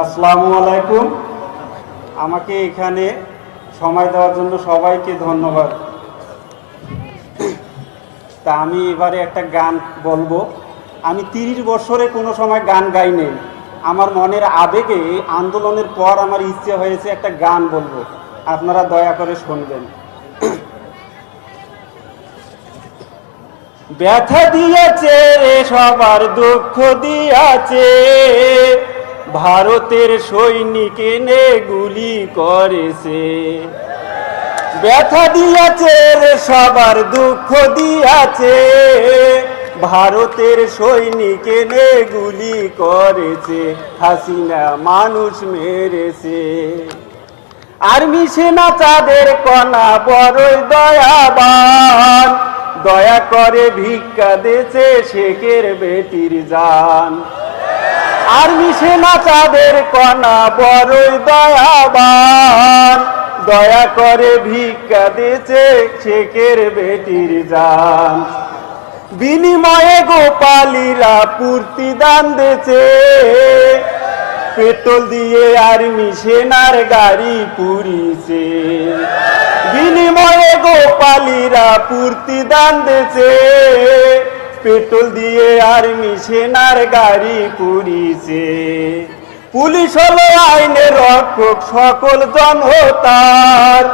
আসসালামু আলাইকুম। আমাকে এখানে সময় দেওয়ার জন্য সবাইকে ধন্যবাদ। তা আমি এবারে একটা গান বলব। আমি তিরিশ বছরে কোনো সময় গান গাই নেই। আমার মনের আবেগে এই আন্দোলনের পর আমার ইচ্ছে হয়েছে একটা গান বলব। আপনারা দয়া করে শুনবেন। ব্যথা দিয়েছে রে, সবার দুঃখ দিয়াছে। ভারতের সৈনিক এনে গুলি করেছে ব্যথা দিয়াছে রে, সবার দুঃখ দিয়াছে। ভারতের সৈনিক এনে গুলি করেছে হাসিনা মানুষ মেরেছে। আর্মি সেনা চাঁদের কণা, বড়ই দয়াবান। দয়া করে ভিক্ষা দেছে শেখের বেটির জান আর্মি সেনা চাঁদের কণা বড়ই দয়াবান। দয়া করে ভিক্ষা দিয়েছে শেখের বেটির যান বিনিময়ে গোপালীরা পূর্তি দান দিয়েছে। পেট্রোল দিয়ে আর্মি সেনার গাড়ি পুরিছে বিনিময়ে গোপালীরা পূর্তি দান দিয়েছে। পেট্রোল দিয়ে আর্মি সেনার গাড়ি পুরিছে পুলিশ হলো আইনের রক্ষক, সকল জনতার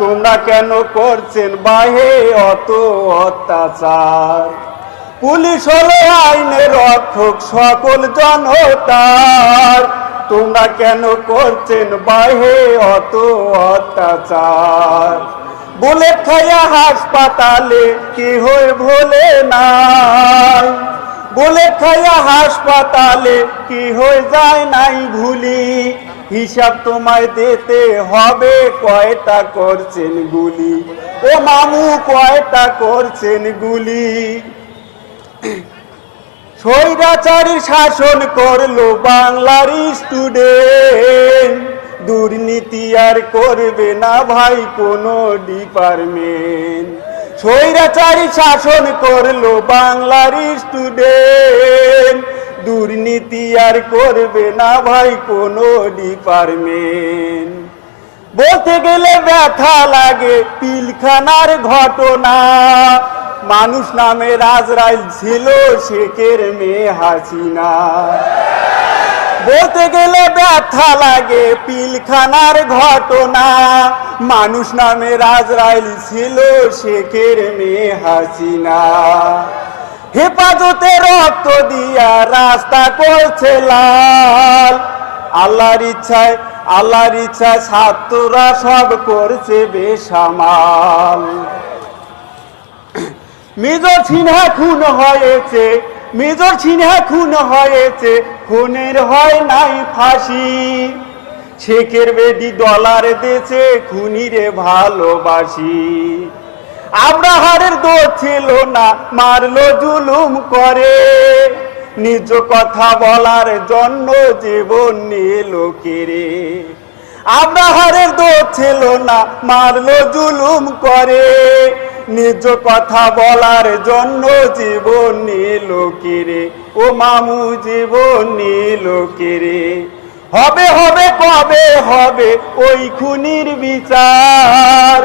তোমরা কেন করছেন বাহে অত অত্যাচার? পুলিশ হলো আইনের রক্ষক, সকল জনতার তোমরা কেন করছেন বাহে অত অত্যাচার? বলে খাইয়া হাসপাতালে কি হয়ে ভোলে নাই। বলে খাইয়া হাসপাতালে কি হয়ে যায় নাই ভুলি? হিসাব তোমায় দিতে হবে, কয়টা করছেন গুলি? ও মামু, কয়টা করছেন গুলি? স্বৈরাচারী শাসন করল বাংলার স্টুডেন্ট দুর্নীতি আর করবে না ভাই কোনো ডিপার্টমেন্ট স্বৈরাচারী শাসন করল বাংলার স্টুডেন্ট দুর্নীতি আর করবে না ভাই কোনো ডিপার্টমেন্ট বলতে গেলে ব্যথা লাগে পিলখানার ঘটনা। মানুষ নামে রাজরাইল ছিল শেখের মেয়ে হাসিনা। বলতে গেলে ব্যথা লাগে। পিলখানার ঘটনা, মানুষ নামে রাজরাইল ছিল, শেখের মেয়ে হাসিনা। হেফাজতে রক্ত দিয়া রাস্তা করছে লাল। আল্লাহর ইচ্ছায় আল্লাহর ইচ্ছায় ছাত্ররা সব করছে বেসামাল। মেজর সিনহা খুন হয়েছে, মেজর সিনহা খুন হয়েছে। খুনের হয় নাই ফাঁসি। শেখের বেদি ডলার দেছে খুনিরে ভালোবাসি। আব্রাহারের দোষ ছিল না, মারলো জুলুম করে। নিজ কথা বলার জন্য জীবন নিল কেড়ে আব্রাহারের দোষ ছিল না, মারলো জুলুম করে। নিজ কথা বলার জন্য জীবন নিল কেড়ে ও মামু, জীবন নিল কেড়ে হবে হবে, কবে হবে ওই খুনির বিচার?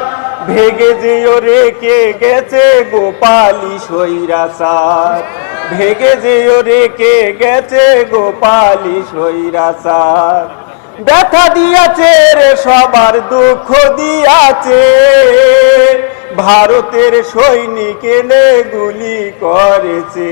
ভেগে যেও রেখে গেছে গোপালী সৈরাচার ভেগে যেও রেখে গেছে গোপালী সৈরাচার ব্যথা দিয়াছে রে, সবার দুঃখ দিয়াছে। ভারতের সৈনিক এনে গুলি করেছে।